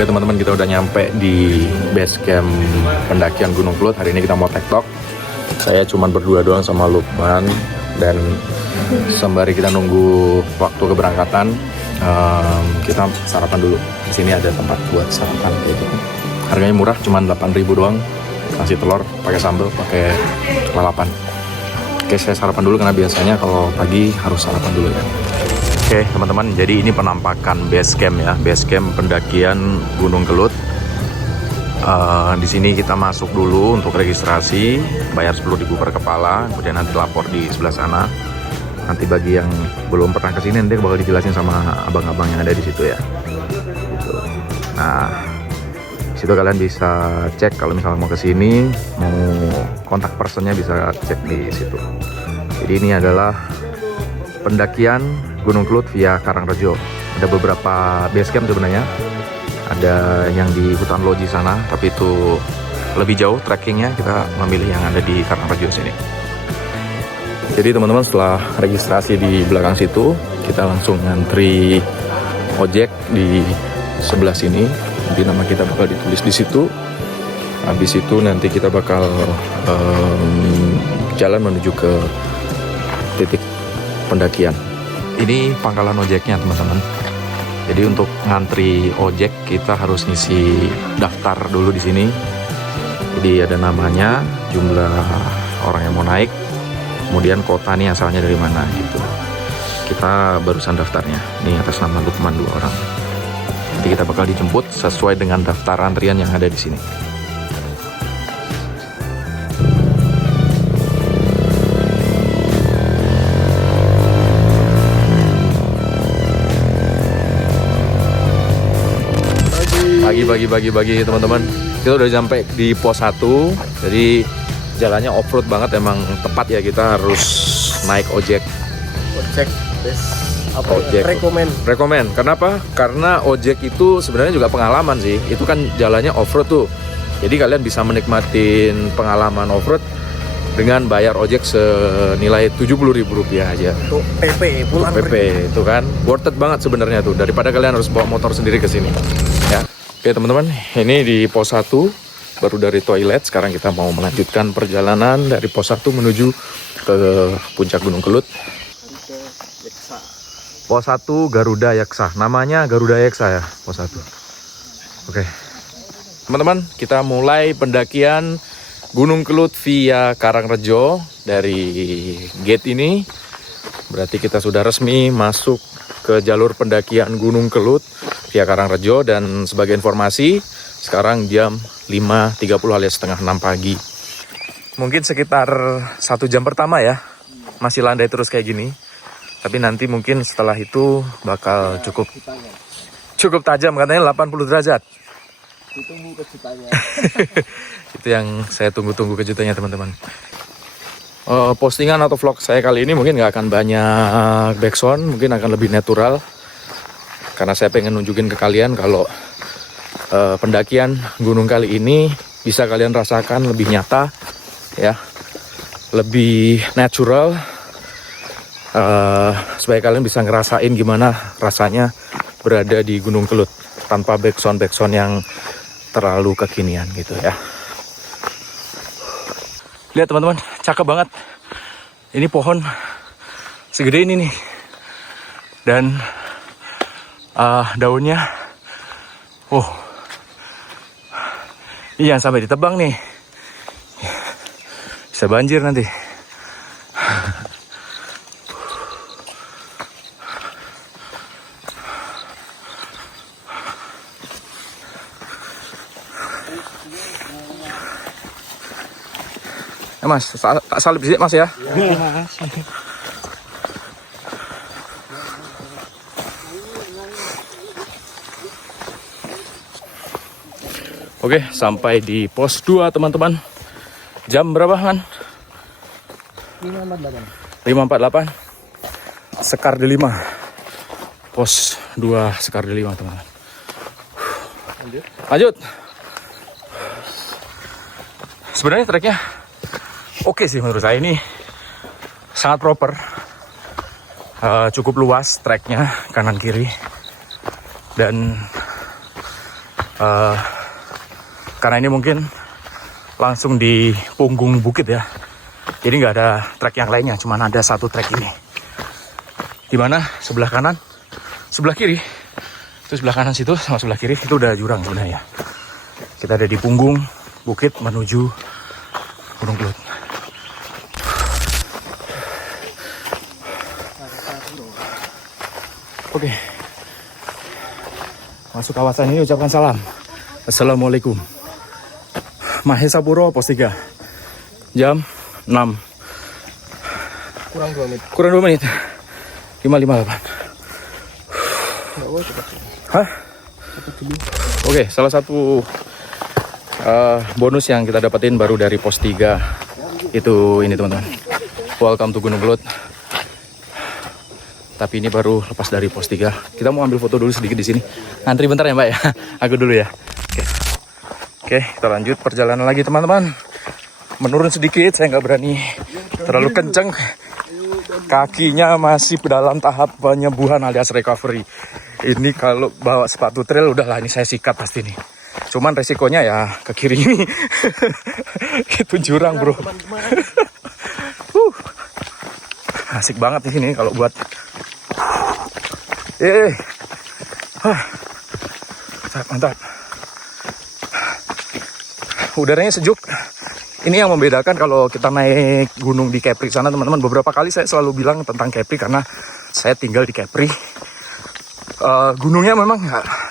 Oke teman-teman, kita udah nyampe di base camp pendakian Gunung Kelut. Hari ini kita mau tektok. Saya cuma berdua doang sama Lukman. Dan sembari kita nunggu waktu keberangkatan, kita sarapan dulu. Di sini ada tempat buat sarapan kayak gitu. Harganya murah, cuma 8.000 doang. Nasi telur, pakai sambal, pakai lalapan. Oke, saya sarapan dulu karena biasanya kalau pagi harus sarapan dulu ya. Oke teman-teman, jadi ini penampakan base camp ya, base camp pendakian Gunung Kelut. Di sini kita masuk dulu untuk registrasi, bayar 10.000 per kepala, kemudian nanti lapor di sebelah sana. Nanti bagi yang belum pernah kesini nanti bakal dijelasin sama abang-abang yang ada di situ ya. Gitu. Nah, situ kalian bisa cek kalau misalnya mau kesini, mau kontak personnya bisa cek di situ. Jadi ini adalah pendakian Gunung Kelut via Karangrejo. Ada beberapa base camp sebenarnya. Ada yang di hutan loji sana, tapi itu lebih jauh trekkingnya. Kita memilih yang ada di Karangrejo sini. Jadi teman-teman, setelah registrasi di belakang situ, kita langsung ngantri ojek di sebelah sini. Nanti nama kita bakal ditulis di situ. Habis itu nanti kita bakal jalan menuju ke titik pendakian. Ini pangkalan ojeknya teman-teman. Jadi untuk ngantri ojek kita harus ngisi daftar dulu di sini. Jadi ada namanya, jumlah orang yang mau naik, kemudian kota nih asalnya dari mana gitu. Kita barusan daftarnya. Ini atas nama Lukman 2 orang. Nanti kita bakal dijemput sesuai dengan daftar antrian yang ada di sini. Bagi teman-teman, kita udah sampai di pos 1. Jadi jalannya off-road banget, emang tepat ya kita harus naik ojek. Ojek rekomen. Kenapa? Karena ojek itu sebenarnya juga pengalaman sih. Itu kan jalannya off-road tuh. Jadi kalian bisa menikmatin pengalaman off-road dengan bayar ojek senilai Rp70.000 aja. Tuh PP pulang. PP itu kan worth it banget sebenarnya tuh, daripada kalian harus bawa motor sendiri ke sini. Ya. Oke teman-teman, ini di pos 1 baru dari toilet. Sekarang kita mau melanjutkan perjalanan dari pos 1 menuju ke puncak Gunung Kelut. Pos 1 Garuda Yaksa. Namanya Garuda Yaksa ya, pos 1. Oke. Teman-teman, kita mulai pendakian Gunung Kelut via Karangrejo. Dari gate ini berarti kita sudah resmi masuk ke jalur pendakian Gunung Kelut via Karangrejo. Dan sebagai informasi, sekarang jam 5.30 alias setengah 6 pagi. Mungkin sekitar 1 jam pertama ya, masih landai terus kayak gini. Tapi nanti mungkin setelah itu bakal cukup tajam, katanya 80 derajat. Ditunggu kejutannya. Itu yang saya tunggu-tunggu kejutannya teman-teman. Postingan atau vlog saya kali ini mungkin nggak akan banyak backsound, mungkin akan lebih natural. Karena saya pengen nunjukin ke kalian kalau pendakian gunung kali ini bisa kalian rasakan lebih nyata, ya, lebih natural, supaya kalian bisa ngerasain gimana rasanya berada di Gunung Kelut tanpa backsound yang terlalu kekinian gitu ya. Lihat teman-teman, cakep banget. Ini pohon segede ini nih, dan daunnya, ini jangan sampai ditebang nih, bisa banjir nanti. Mas, salib sedikit mas ya. Oke, sampai di pos 2 teman-teman. Jam berapa kan? 5.48. Sekar D5. Pos 2 Sekar D5 teman-teman. Lanjut. Sebenarnya treknya oke sih menurut saya, ini sangat proper, cukup luas treknya kanan kiri, dan Karena ini mungkin langsung di punggung bukit ya. Jadi nggak ada trek yang lainnya, cuma ada satu trek ini. Dimana sebelah kanan, sebelah kiri, itu sebelah kanan situ sama sebelah kiri itu udah jurang sebenarnya. Kita ada di punggung bukit menuju Gunung Kelut. Oke, masuk kawasan ini ucapkan salam. Assalamualaikum. Mahesa Puro, pos 3. Jam 6. Kurang 2 menit. Kurang 2 menit. 5:58. Hah? Oke, salah satu bonus yang kita dapetin baru dari pos 3 itu ini teman-teman. Welcome to Gunung Kelut. Tapi ini baru lepas dari pos 3. Kita mau ambil foto dulu sedikit di sini. Antri bentar ya Mbak ya. Aku dulu ya. Oke, kita lanjut perjalanan lagi teman-teman. Menurun sedikit, saya nggak berani terlalu kenceng. Kakinya masih dalam tahap penyembuhan alias recovery. Ini kalau bawa sepatu trail udahlah ini saya sikat pasti nih. Cuman resikonya ya ke kiri ini. Itu jurang bro. Asik banget di sini kalau buat. Mantap. Udaranya sejuk. Ini yang membedakan kalau kita naik gunung di Kepri sana teman-teman. Beberapa kali saya selalu bilang tentang Kepri karena saya tinggal di Kepri. Gunungnya memang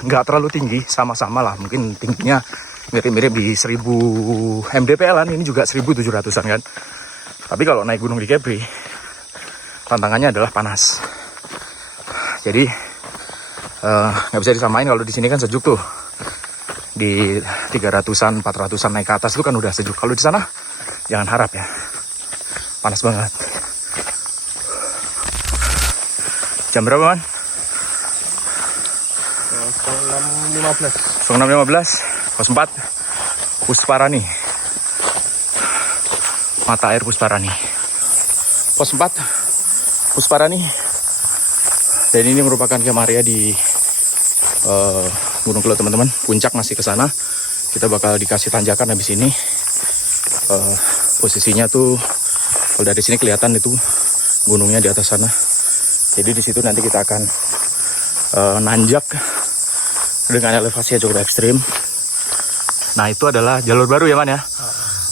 nggak terlalu tinggi, sama-sama lah. Mungkin tingginya mirip-mirip di 1000 mdpl-an. Ini juga 1700-an kan. Tapi kalau naik gunung di Kepri, tantangannya adalah panas. Jadi nggak bisa disamain kalau di sini kan sejuk tuh. Di 300-an, 400-an naik ke atas itu kan udah sejuk. Kalau di sana jangan harap ya. Panas banget. Jam berapa man? 6.15. 6.15. Pos 4 Pusparani. Mata air Pusparani. Pos 4 Pusparani. Dan ini merupakan camp area di Gunung Kelut teman-teman. Puncak masih ke sana. Kita bakal dikasih tanjakan habis ini. Posisinya tuh kalau dari sini kelihatan itu gunungnya di atas sana. Jadi di situ nanti kita akan nanjak dengan elevasi yang cukup ekstrim. Nah itu adalah jalur baru ya man ya.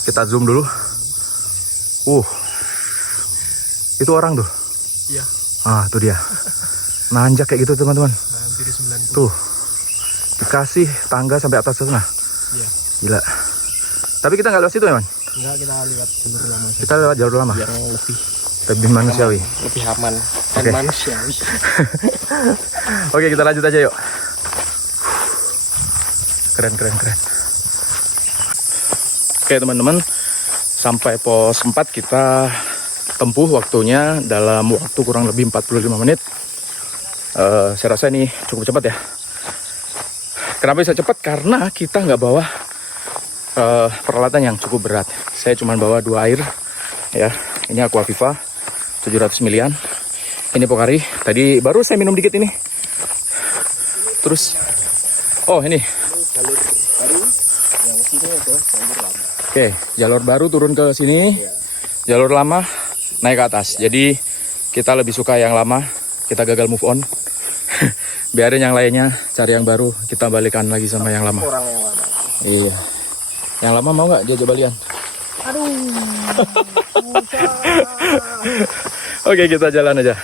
Kita zoom dulu. Itu orang tuh. Iya. Itu dia. Nanjak kayak gitu teman-teman. Hampir 90. Tuh. Dikasih tangga sampai atas sana. Iya. Gila. Tapi kita nggak lewat situ ya man? Enggak, kita lewat jalur lama. Kita lewat jalur lama. Biar Lebih manusiawi. Lebih aman dan Oke. manusiawi. Oke, kita lanjut aja yuk. Keren. Oke teman-teman, sampai pos 4 kita tempuh waktunya dalam waktu kurang lebih 45 menit. Saya rasa ini cukup cepat ya. Kenapa bisa cepat? Karena kita nggak bawa peralatan yang cukup berat. Saya cuma bawa 2 air ya. Ini Aquaviva 700 milian. Ini Pocari. Tadi baru saya minum dikit ini. Terus ini Jalur baru yang sini adalah jalur lama. oke, jalur baru turun ke sini. Jalur lama naik ke atas. Jadi kita lebih suka yang lama. Kita gagal move on. Biarin yang lainnya cari yang baru. Kita balikan lagi sama yang lama. Orang yang lama. Iya. Yang lama mau nggak diajak balian? Aduh. Oke, kita jalan aja.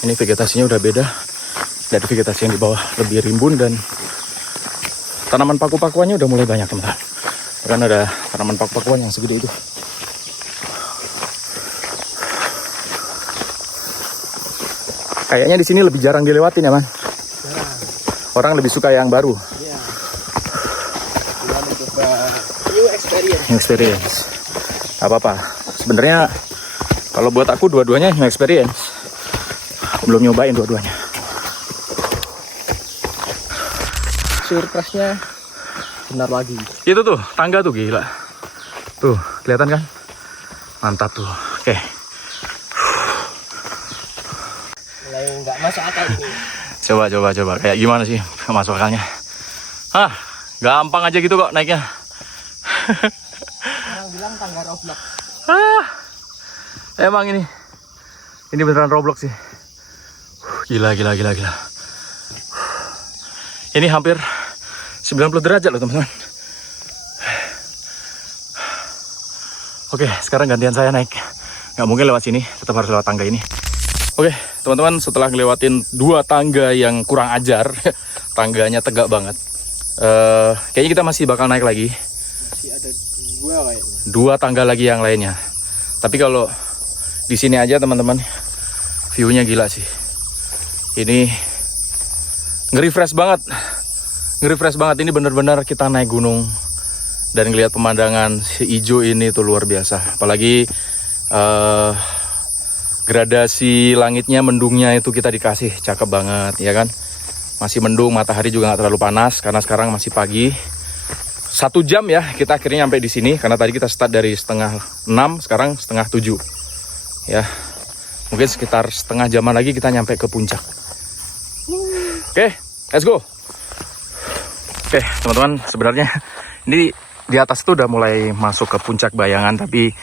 Ini vegetasinya udah beda dari vegetasi yang di bawah, lebih rimbun dan tanaman paku-pakuannya udah mulai banyak teman-teman. Kan ada tanaman paku-pakuan yang segede itu. Kayaknya di sini lebih jarang dilewatin ya man. Orang lebih suka yang baru. Iya. Kita mencoba new experience. New experience. Apa-apa. Sebenarnya kalau buat aku dua-duanya new experience. Belum nyobain dua-duanya. Surprise-nya benar lagi. Itu tuh, tangga tuh gila. Tuh, kelihatan kan? Mantap tuh. Oke. Mulai nggak masuk akal ini. Coba. Kayak gimana sih masuk akalnya? Hah, gampang aja gitu kok naiknya. Orang bilang tangga Roblox. Emang ini beneran Roblox sih. Gila. Ini hampir 90 derajat loh teman-teman. Oke, sekarang gantian saya naik. Nggak mungkin lewat sini, tetap harus lewat tangga ini. Oke, teman-teman, setelah ngelewatin 2 tangga yang kurang ajar, tangganya tegak banget. Kayaknya kita masih bakal naik lagi. Masih ada 2 kayaknya. 2 tangga lagi yang lainnya. Tapi kalau di sini aja teman-teman, view-nya gila sih. Ini nge-refresh banget. Ini bener-bener kita naik gunung dan ngelihat pemandangan hijau ini tuh luar biasa. Apalagi gradasi langitnya, mendungnya itu kita dikasih cakep banget ya kan. Masih mendung, matahari juga nggak terlalu panas karena sekarang masih pagi. 1 jam ya kita akhirnya sampai di sini karena tadi kita start dari 5:30, sekarang 6:30 ya. Mungkin sekitar setengah jaman lagi kita nyampe ke puncak. Oke, let's go. Oke teman-teman, sebenarnya ini di atas tuh udah mulai masuk ke puncak Bayangan, tapi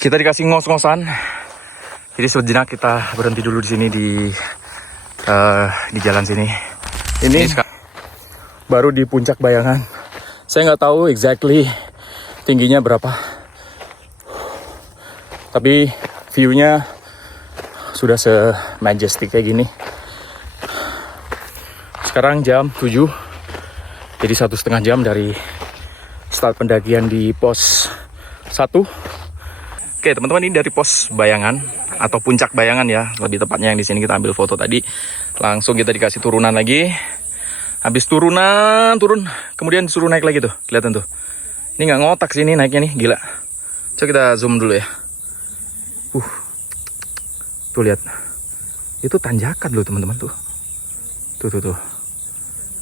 kita dikasih ngos-ngosan. Jadi sejenak kita berhenti dulu di sini di jalan sini. Ini baru di puncak Bayangan. Saya nggak tahu exactly tingginya berapa, tapi view-nya sudah se-majestic kayak gini. Sekarang jam 7, jadi 1,5 jam dari start pendakian di pos 1. Oke teman-teman, ini dari pos Bayangan atau puncak Bayangan ya, lebih tepatnya yang di sini kita ambil foto tadi. Langsung kita dikasih turunan lagi. Habis turun, kemudian disuruh naik lagi tuh, kelihatan tuh. Ini nggak ngotak sih ini naiknya nih, gila. Coba kita zoom dulu ya. Tuh lihat, itu tanjakan loh teman-teman tuh. Tuh.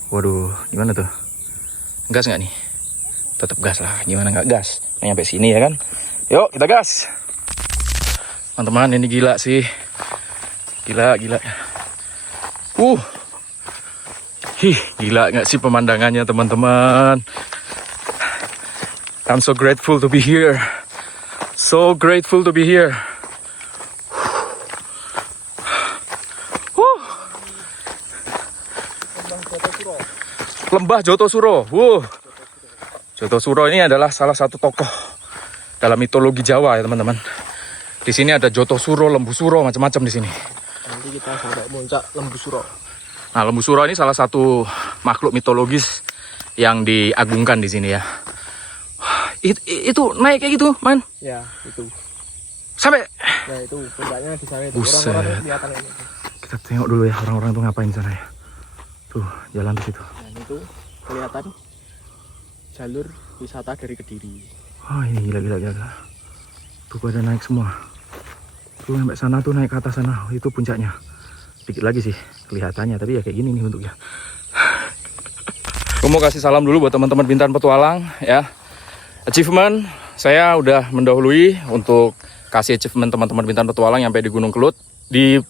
Waduh, gimana tuh? Gas nggak nih? Tetap gas lah, gimana nggak gas? Nggak nyampe sini ya kan? Yuk kita gas. Teman-teman, ini gila sih. Gila. Gila nggak sih pemandangannya teman-teman? I'm so grateful to be here. Lembah Jotosuro. Jotosuro ini adalah salah satu tokoh dalam mitologi Jawa ya teman-teman. Di sini ada Jotosuro, Lembusuro, macam-macam di sini. Nanti kita sampai puncak Lembusuro. Nah, Lembusuro ini salah satu makhluk mitologis yang diagungkan di sini ya. Itu naik kayak gitu, Man? Ya, itu. Sampai. Ya, itu puncaknya di sana itu. Buset. Orang-orang kelihatan ini. Kita tengok dulu ya orang-orang tuh ngapain di sana ya. Tuh, jalan di situ. Dan itu kelihatan jalur wisata dari Kediri. Oh, ini gila. Tuh pada naik semua. Tuh sampai sana tuh, naik ke atas sana. Itu puncaknya. Dikit lagi sih kelihatannya, tapi ya kayak gini nih bentuknya. Aku mau kasih salam dulu buat teman-teman Bintan Petualang ya. Achievement, saya udah mendahului untuk kasih achievement teman-teman Bintan Petualang sampai di Gunung Kelut di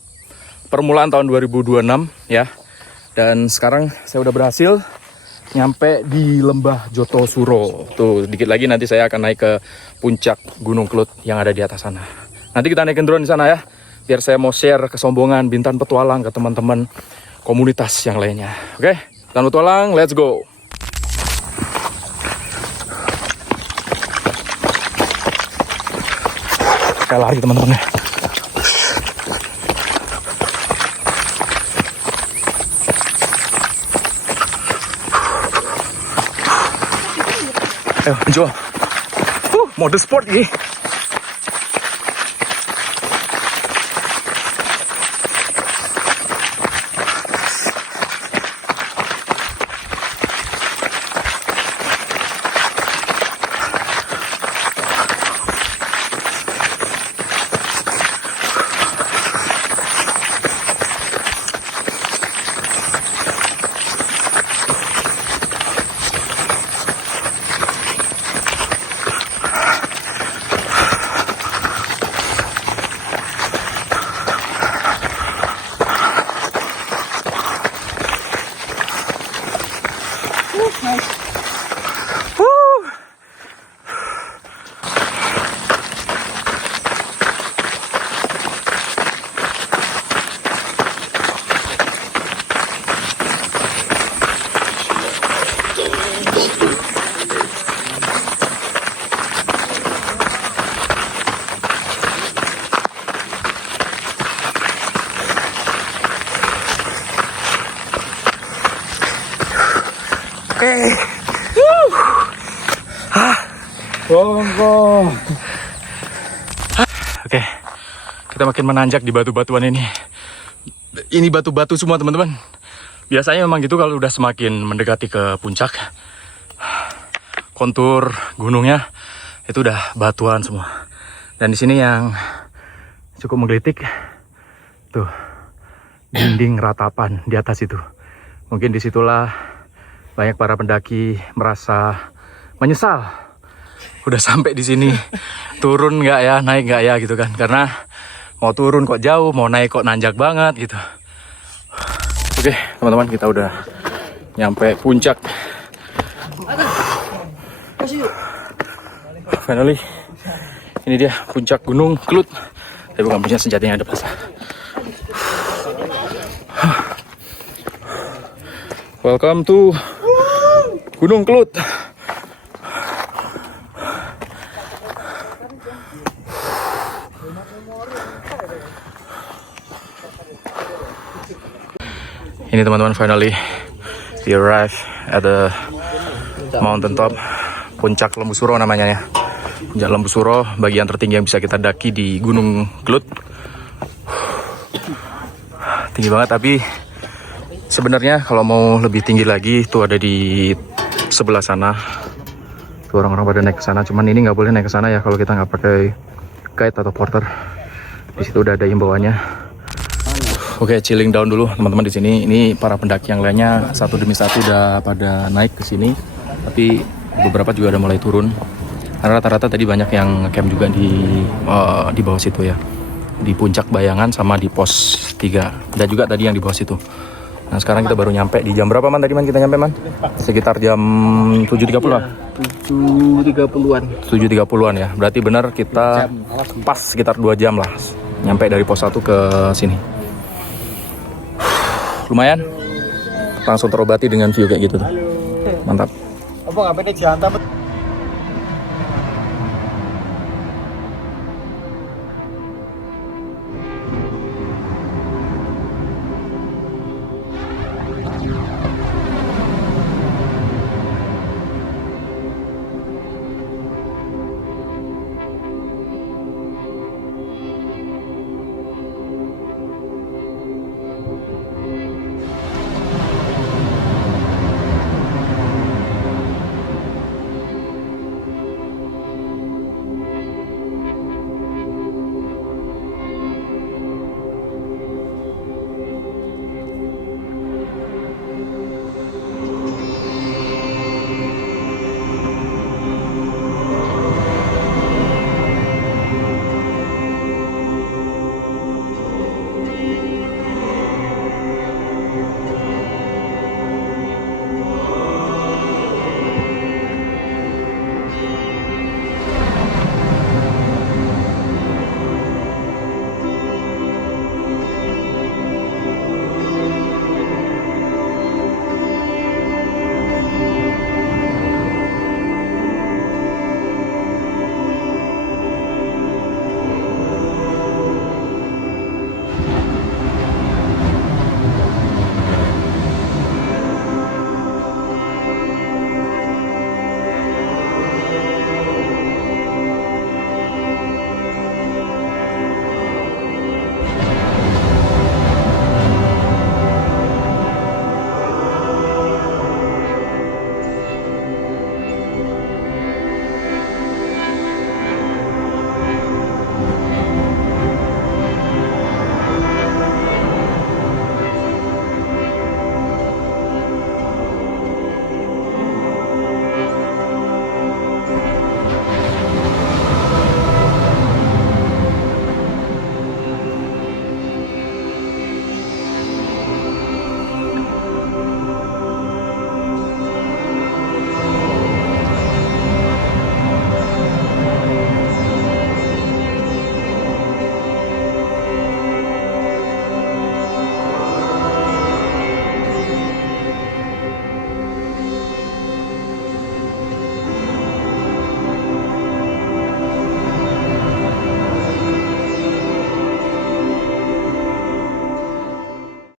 permulaan tahun 2026 ya. Dan sekarang saya udah berhasil nyampe di Lembah Jotosuro. Tuh, dikit lagi nanti saya akan naik ke puncak Gunung Kelut yang ada di atas sana. Nanti kita naikin drone di sana ya, biar saya mau share kesombongan Bintan Petualang ke teman-teman komunitas yang lainnya. Oke, Bintan Petualang, let's go. Kayak lari teman-teman ya. Ayo, jom. Mode sport ini. Oke, kita makin menanjak di batu-batuan ini. Ini batu-batu semua teman-teman. Biasanya memang gitu kalau udah semakin mendekati ke puncak, kontur gunungnya itu udah batuan semua. Dan di sini yang cukup menggelitik, tuh dinding ratapan di atas itu. Mungkin disitulah banyak para pendaki merasa menyesal. Udah sampai di sini, turun nggak ya, naik nggak ya gitu kan? Karena mau turun kok jauh, mau naik kok nanjak banget gitu. Oke teman-teman, kita udah nyampe puncak. Finally, ini dia puncak Gunung Kelut. Tapi bukan puncak sejatinya, ada basah. Welcome to Gunung Kelut. Ini teman-teman, finally we arrive at the mountain top, puncak Lembu Suro namanya ya. Puncak Lembu Suro, bagian tertinggi yang bisa kita daki di Gunung Kelut. Tinggi banget, tapi sebenarnya kalau mau lebih tinggi lagi itu ada di sebelah sana. Tuh orang-orang pada naik ke sana, cuman ini nggak boleh naik ke sana ya kalau kita nggak pakai guide atau porter. Di situ udah ada himbauannya. Oke, chilling down dulu teman-teman di sini. Ini para pendaki yang lainnya satu demi satu udah pada naik ke sini, tapi beberapa juga udah mulai turun. Karena rata-rata tadi banyak yang camp juga di bawah situ ya, di puncak Bayangan sama di pos 3. Ada juga tadi yang di bawah situ. Nah sekarang kita baru nyampe di jam berapa man tadi man kita nyampe man? Sekitar jam 7.30 an. 7.30-an. 7.30-an ya. Berarti benar kita pas sekitar 2 jam lah nyampe dari pos 1 ke sini. Lumayan, langsung terobati dengan view kayak gitu tuh. Mantap. Apa ngapain di jantan?